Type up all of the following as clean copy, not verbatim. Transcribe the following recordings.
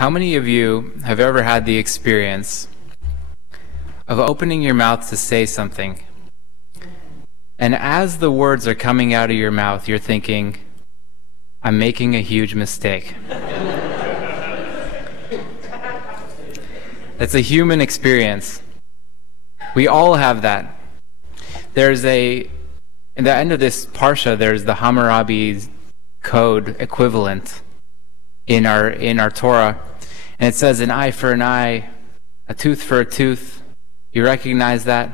How many of you have ever had the experience of opening your mouth to say something, and as the words are coming out of your mouth, you're thinking, I'm making a huge mistake? It's a human experience. We all have that. In the end of this Parsha, there's the Hammurabi code equivalent in our Torah, and it says an eye for an eye, a tooth for a tooth. You recognize that?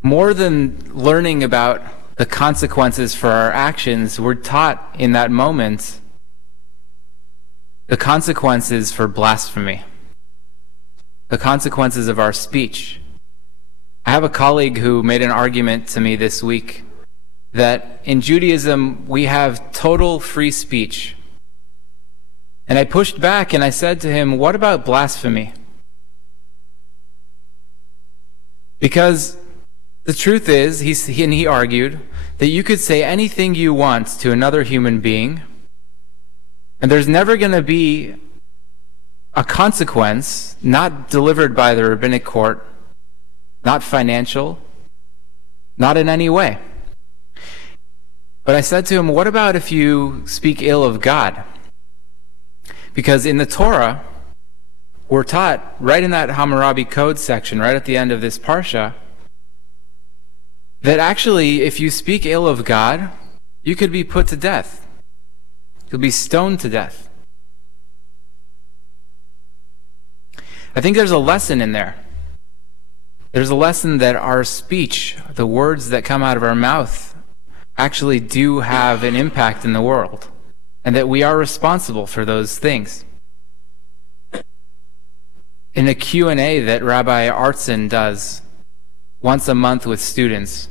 More than learning about the consequences for our actions, we're taught in that moment the consequences for blasphemy, the consequences of our speech. I have a colleague who made an argument to me this week that in Judaism we have total free speech. And I pushed back and I said to him, what about blasphemy? Because the truth is, he argued, that you could say anything you want to another human being, and there's never going to be a consequence not delivered by the rabbinic court, not financial, not in any way. But I said to him, what about if you speak ill of God? Because in the Torah, we're taught right in that Hammurabi code section, right at the end of this Parsha, that actually if you speak ill of God, you could be put to death. You'll be stoned to death. I think there's a lesson in there. There's a lesson that our speech, the words that come out of our mouth, actually do have an impact in the world, and that we are responsible for those things. In a Q&A that Rabbi Artson does once a month with students,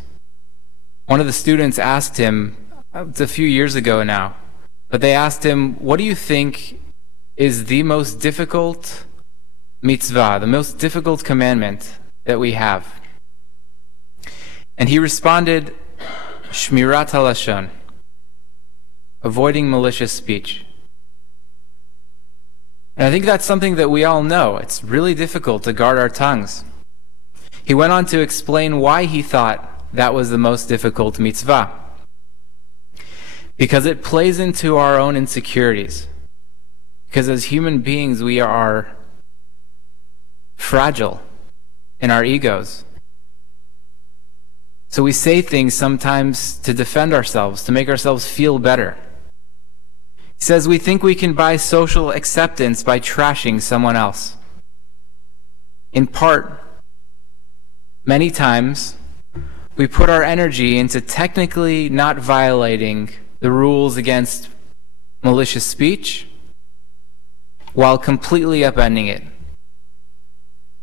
one of the students asked him, it's a few years ago now, but they asked him, what do you think is the most difficult mitzvah, the most difficult commandment that we have? And he responded, Shmirat halashon, avoiding malicious speech. And I think that's something that we all know. It's really difficult to guard our tongues. He went on to explain why he thought that was the most difficult mitzvah. Because it plays into our own insecurities. Because as human beings, we are fragile in our egos. So we say things sometimes to defend ourselves, to make ourselves feel better. He says we think we can buy social acceptance by trashing someone else. In part, many times, we put our energy into technically not violating the rules against malicious speech while completely upending it.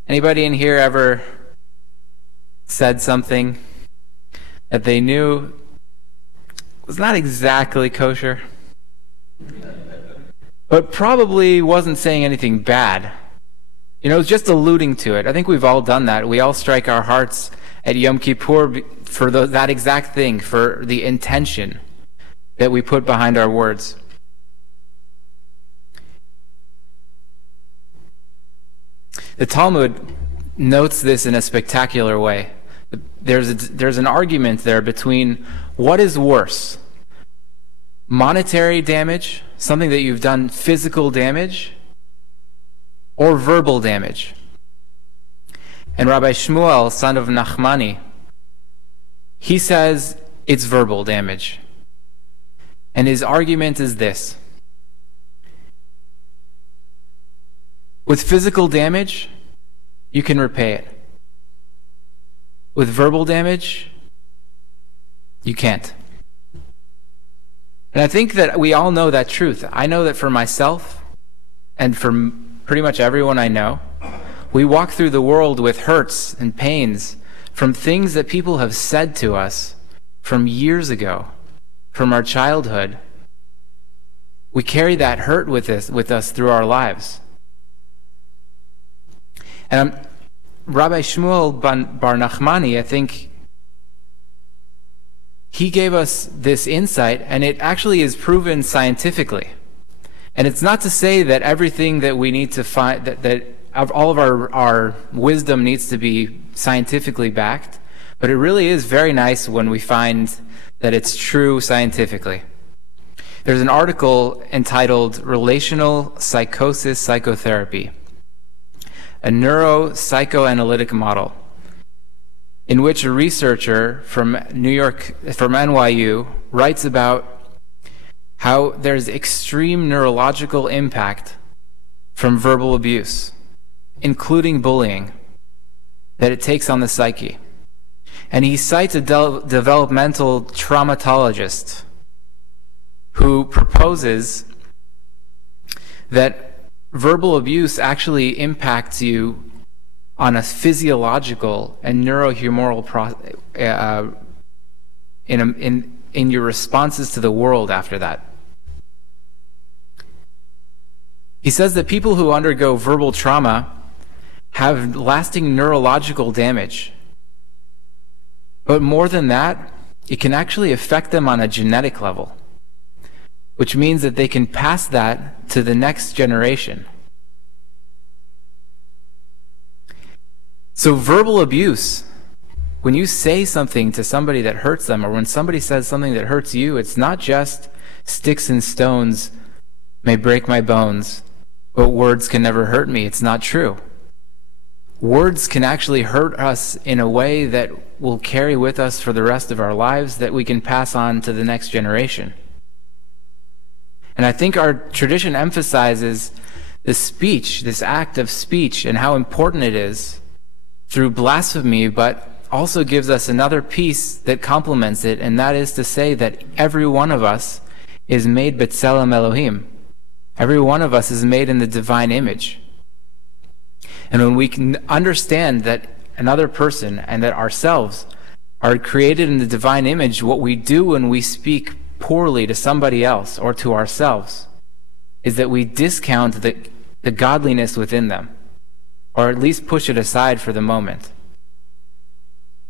Anybody in here ever said something that they knew was not exactly kosher, but probably wasn't saying anything bad? You know, it's just alluding to it. I think we've all done that. We all strike our hearts at Yom Kippur for that exact thing, for the intention that we put behind our words. The Talmud notes this in a spectacular way. There's an argument there between what is worse, monetary damage, something that you've done, physical damage, or verbal damage. And Rabbi Shmuel, son of Nachmani, he says it's verbal damage. And his argument is this: with physical damage, you can repay it. With verbal damage, you can't. And I think that we all know that truth. I know that for myself and for pretty much everyone I know, we walk through the world with hurts and pains from things that people have said to us from years ago, from our childhood. We carry that hurt with us through our lives. And Rabbi Shmuel bar Nachmani, I think, he gave us this insight, and it actually is proven scientifically. And it's not to say that everything that we need to find, that all of our wisdom needs to be scientifically backed, but it really is very nice when we find that it's true scientifically. There's an article entitled Relational Psychosis Psychotherapy, a neuropsychoanalytic model, in which a researcher from NYU, writes about how there's extreme neurological impact from verbal abuse, including bullying, that it takes on the psyche. And he cites a developmental traumatologist who proposes that verbal abuse actually impacts you on a physiological and neurohumoral in your responses to the world after that. He says that people who undergo verbal trauma have lasting neurological damage. But more than that, it can actually affect them on a genetic level, which means that they can pass that to the next generation. So verbal abuse, when you say something to somebody that hurts them, or when somebody says something that hurts you, it's not just sticks and stones may break my bones, but words can never hurt me. It's not true. Words can actually hurt us in a way that will carry with us for the rest of our lives, that we can pass on to the next generation. And I think our tradition emphasizes the speech, this act of speech, and how important it is through blasphemy, but also gives us another piece that complements it, and that is to say that every one of us is made b'tselem Elohim. Every one of us is made in the divine image. And when we can understand that another person and that ourselves are created in the divine image, what we do when we speak poorly to somebody else or to ourselves is that we discount the godliness within them, or at least push it aside for the moment.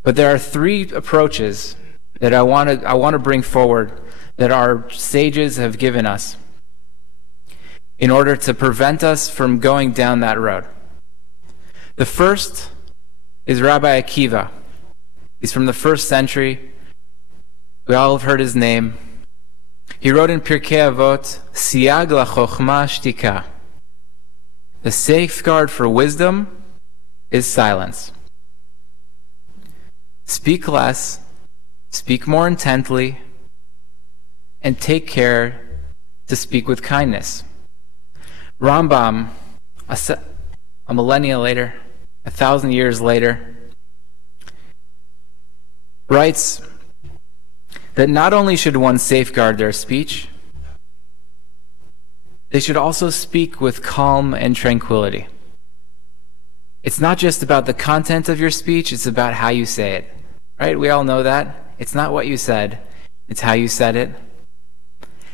But there are three approaches that I want to bring forward that our sages have given us in order to prevent us from going down that road. The first is Rabbi Akiva. He's from the 1st century. We all have heard his name. He wrote in Pirkei Avot, Siag lachochma shtika. The safeguard for wisdom is silence. Speak less, speak more intently, and take care to speak with kindness. Rambam, a millennia later, 1,000 years later, writes that not only should one safeguard their speech, they should also speak with calm and tranquility. It's not just about the content of your speech, it's about how you say it. Right? We all know that. It's not what you said, it's how you said it.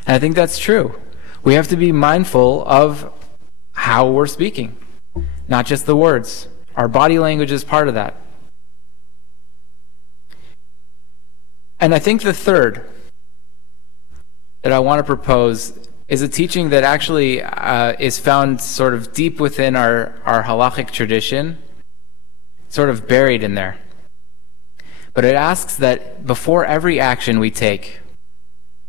And I think that's true. We have to be mindful of how we're speaking, not just the words. Our body language is part of that. And I think the third that I want to propose is a teaching that actually is found sort of deep within our halachic tradition, sort of buried in there. But it asks that before every action we take,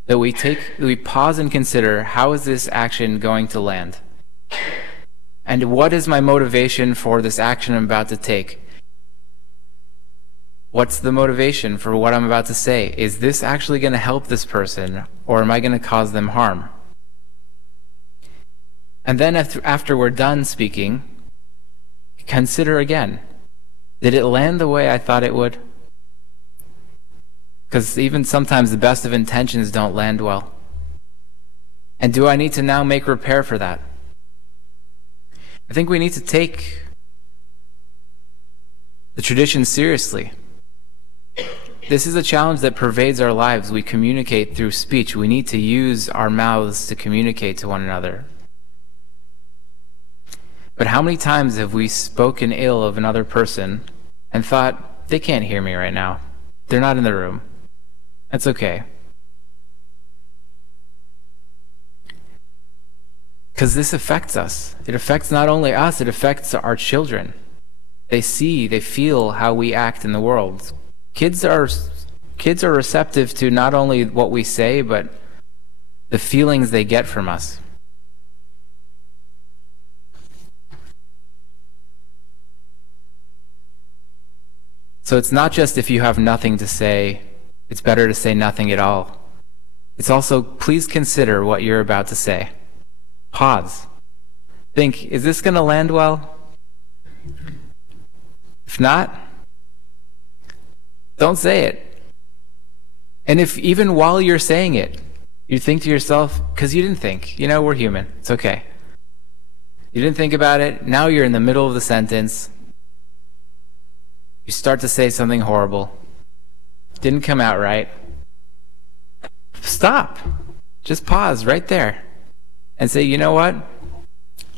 that we pause and consider, how is this action going to land? And what is my motivation for this action I'm about to take? What's the motivation for what I'm about to say? Is this actually going to help this person, or am I going to cause them harm? And then after we're done speaking, consider again, did it land the way I thought it would? Because even sometimes the best of intentions don't land well. And do I need to now make repair for that? I think we need to take the tradition seriously. This is a challenge that pervades our lives. We communicate through speech. We need to use our mouths to communicate to one another. But how many times have we spoken ill of another person and thought, they can't hear me right now. They're not in the room. That's okay. Because this affects us. It affects not only us, it affects our children. They see, they feel how we act in the world. Kids are receptive to not only what we say, but the feelings they get from us. So it's not just if you have nothing to say, it's better to say nothing at all. It's also, please consider what you're about to say. Pause. Think, is this going to land well? If not, don't say it. And if even while you're saying it, you think to yourself, because you didn't think, we're human, it's okay. You didn't think about it, now you're in the middle of the sentence, you start to say something horrible, didn't come out right. Stop. Just pause right there and say, you know what?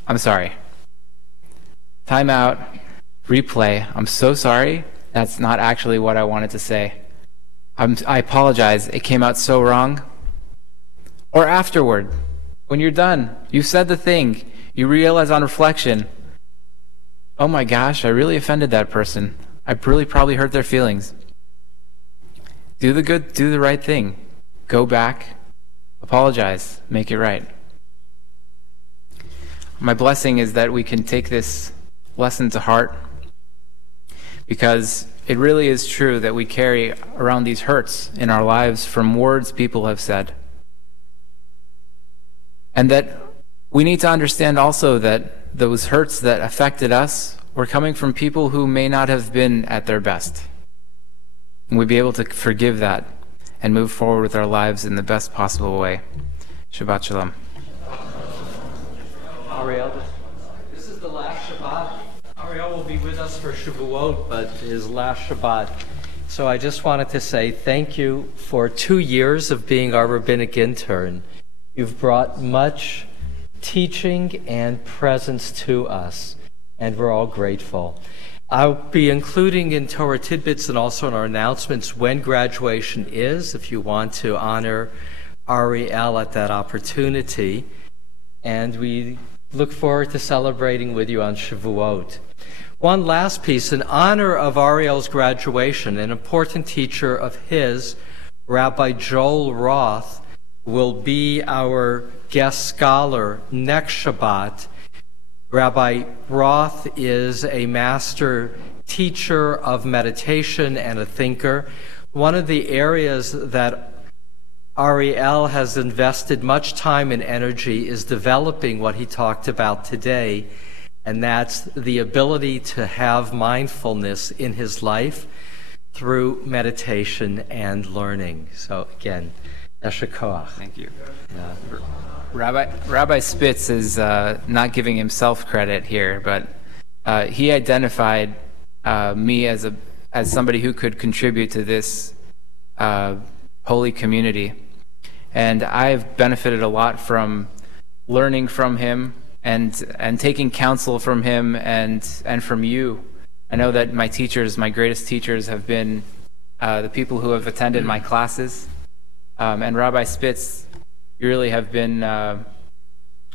I'm sorry. Time out. Replay. I'm so sorry. That's not actually what I wanted to say. I apologize. It came out so wrong. Or afterward, when you're done, you said the thing, you realize on reflection, oh my gosh, I really offended that person. I really probably hurt their feelings. Do the good, do the right thing. Go back, apologize, make it right. My blessing is that we can take this lesson to heart, because it really is true that we carry around these hurts in our lives from words people have said. And that we need to understand also that those hurts that affected us were coming from people who may not have been at their best. And we'd be able to forgive that and move forward with our lives in the best possible way. Shabbat Shalom. Ariel, this is the last Shabbat. Ariel will be with us for Shavuot, but his last Shabbat. So I just wanted to say thank you for 2 years of being our rabbinic intern. You've brought much teaching and presence to us, and we're all grateful. I'll be including in Torah Tidbits and also in our announcements when graduation is, if you want to honor Ariel at that opportunity. And we look forward to celebrating with you on Shavuot. One last piece, in honor of Ariel's graduation, an important teacher of his, Rabbi Joel Roth, will be our guest scholar next Shabbat. Rabbi Roth is a master teacher of meditation and a thinker. One of the areas that Ariel has invested much time and energy is developing what he talked about today, and that's the ability to have mindfulness in his life through meditation and learning. So again, Yasher Koach. Thank you. Yeah. Rabbi Spitz is not giving himself credit here, but he identified me as somebody who could contribute to this holy community, and I've benefited a lot from learning from him and taking counsel from him and from you. I know that my teachers, my greatest teachers, have been the people who have attended my classes. And Rabbi Spitz, you really have been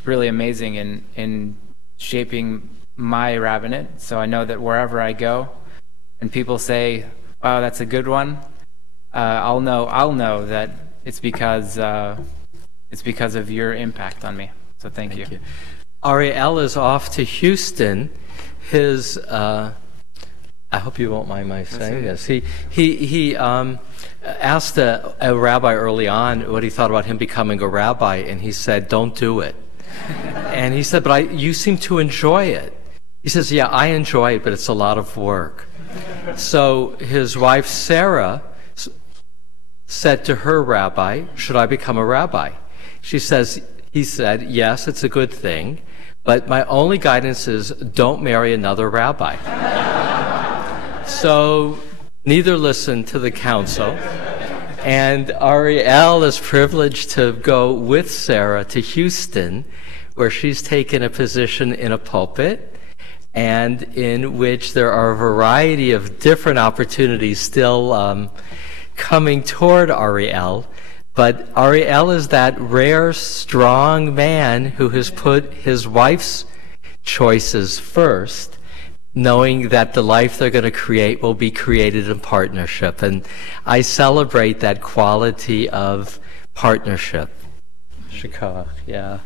really amazing in shaping my rabbinate. So I know that wherever I go, and people say, "Wow, that's a good one," I'll know that it's because of your impact on me. So thank you. Ariel is off to Houston. His I hope you won't mind my saying this. He asked a rabbi early on what he thought about him becoming a rabbi, and he said, "Don't do it." And he said, "But you seem to enjoy it." He says, "Yeah, I enjoy it, but it's a lot of work." So his wife Sarah said to her rabbi, "Should I become a rabbi?" He said, "Yes, it's a good thing, but my only guidance is don't marry another rabbi." So neither listened to the counsel, and Ariel is privileged to go with Sarah to Houston, where she's taken a position in a pulpit, and in which there are a variety of different opportunities still coming toward Ariel, but Ariel is that rare, strong man who has put his wife's choices first, knowing that the life they're going to create will be created in partnership. And I celebrate that quality of partnership. Shikoach, yeah.